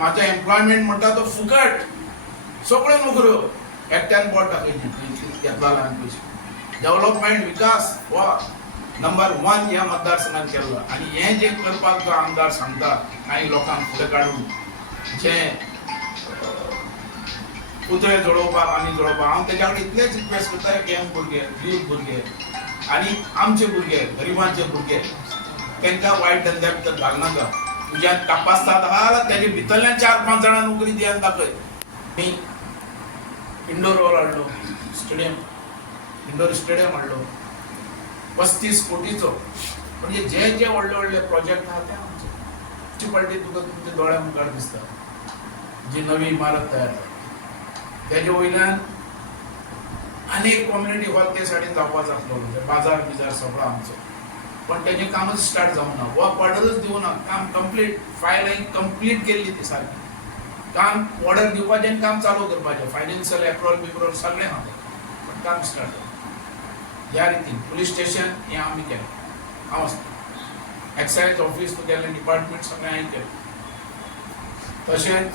माझा एम्प्लॉयमेंट म्हणटा तो फुकट. सगळ्यो नोकऱ्यो एकट्यान बोट दाखयची घेतला ल्हान पयशे डेव्हलपमेंट विकास. हो नंबर वन ह्या मतदारसंघात केल्लो आनी हें जें करपाक जो आमदार सांगता कांय लोकांक फुडें काडून जें पुतळे जळोवपाक आनी जळोवपाक हांव तेज्या कडेन इतलेंच रिक्वेस्ट करता की हे भुरगे गरीब भुरगे आनी आमचे भुरगे गरिबांचे भुरगे तांकां वायट धंद्या भितर घालनाका तुज्यान तपासतात आला त्याच्या तेजे चार पांच जाणां नोकरी दियान दाखय मी इंडोर हॉल हाडलो स्टेडियम इंडोर स्टेडियम हाडलो पस्तीस कोटीचो म्हणजे जे जे व्हडले व्हडले प्रोजेक्ट आहा ते आमचे. म्युन्सिपाल्टी तुका तुमच्या दोळ्या मुखार दिसता. जी नवी इमारत तयार जाता तेजे वयल्यान अनेक कम्युनिटी हॉल ते सायडीन जावपाचो आसलो बाजार बिजार सगळो आमचो. पण तेजें कामच स्टार्ट जावंक ना हो ऑर्डरच दिवना काम कंप्लीट फायल कंप्लीट केल्ली ती सारकी काम ऑर्डर दिवपाचें आनी काम चालू करपाचें फायनान्शियल एप्रोल बिप्रोल सगळें हांव पण काम स्टार्ट जालें ह्या रितीन पुलीस स्टेशन हें आमी केलें. हांव आसता एक्सायज ऑफिस तुगेलें डिपार्टमेंट सगळें हांवें केलें. तशेंच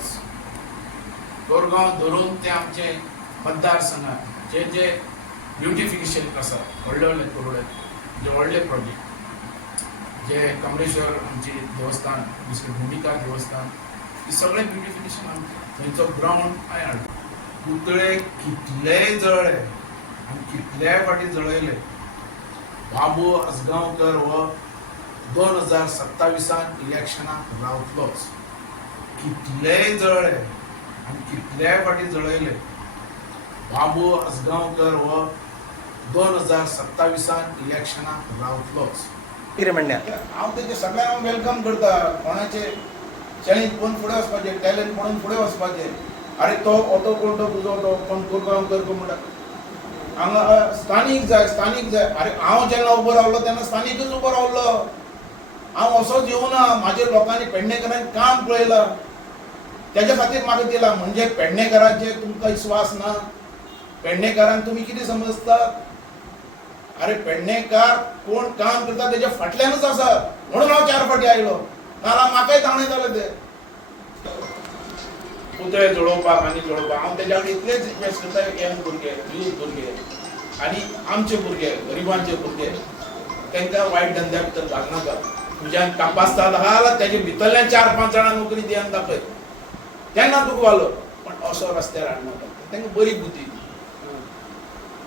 तोरगांव धरून ते आमचे मतदारसंघात जे जे ब्युटिफिकेशन आसा व्हडले व्हडले करोडे जे व्हडले प्रोजेक्ट जे कमरेश्वर आमची देवस्थान दुसरें भूमिका देवस्थान ही सगळें ब्युटिफिकेशन थंयचो ग्रावंड हांवें पुतळे कितलेय जळ्ळे आनी कितलेय फाटी जळयले बाबू आसगांवकर हो दोन हजार सत्तावीसान इलेक्शनाक रावतलोच कितलेय जळ्ळे आनी कितलेय फाटी जळयले बाबू आसगांवकर हो दोन हजार सत्तावीसान इलेक्शनाक रावतलोच कितें म्हणल्या हांव तेजे सगळ्यांक हांव वेलकम करता कोणाचे चॅलेंज कोण फुडें वचपाचें टॅलंट म्हणून फुडें वचपाचें आरे तो ओतो कोण तो तुजो तो कोण कोरगांवकर करको म्हणटा हांगा स्थानीक जाय स्थानीक जाय. आरे हांव जेन्ना उबो रावलो तेन्ना स्थानीकच उबो रावलो. हांव असोच येवना म्हाजे लोकांनी पेडणेकरांनी काम पळयलां तेज्या खातीर म्हाका दिला. म्हणजे पेडणेकरांचे तुमकां विस्वास ना. पेडणेकारांक तुमी कितें समजतात अरे पेडणेकार कोण काम करता त्याच्या फाटल्यानच आसा म्हणून हांव चार फाटी आयलो नाल्यार म्हाकाय ताणें जालें ते. पुतळे जोडोवपाक आनी जोडोवपाक हांव तेज्या कडेन इतलेच रिक्वेस्ट करता एम यंग भुरगे यूथ भुरगे आनी आमचे भुरगे गरिबांचे भुरगे तांकां वायट धंद्या भितर घालनाका तुज्यान कापासता जाल्यार तेजे भितरल्यान चार पांच जाणां नोकरी दियान दाखय तेन्ना तुका वालो पण असो रस्त्यार हाडनाका तांकां बरी बुद्धी.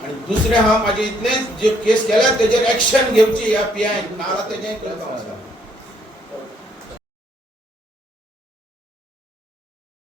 आणि दुसरे हा माझे इथले जे केस केल्या त्याच्यावर ऍक्शन घेवची ह्या पी आय नारा करता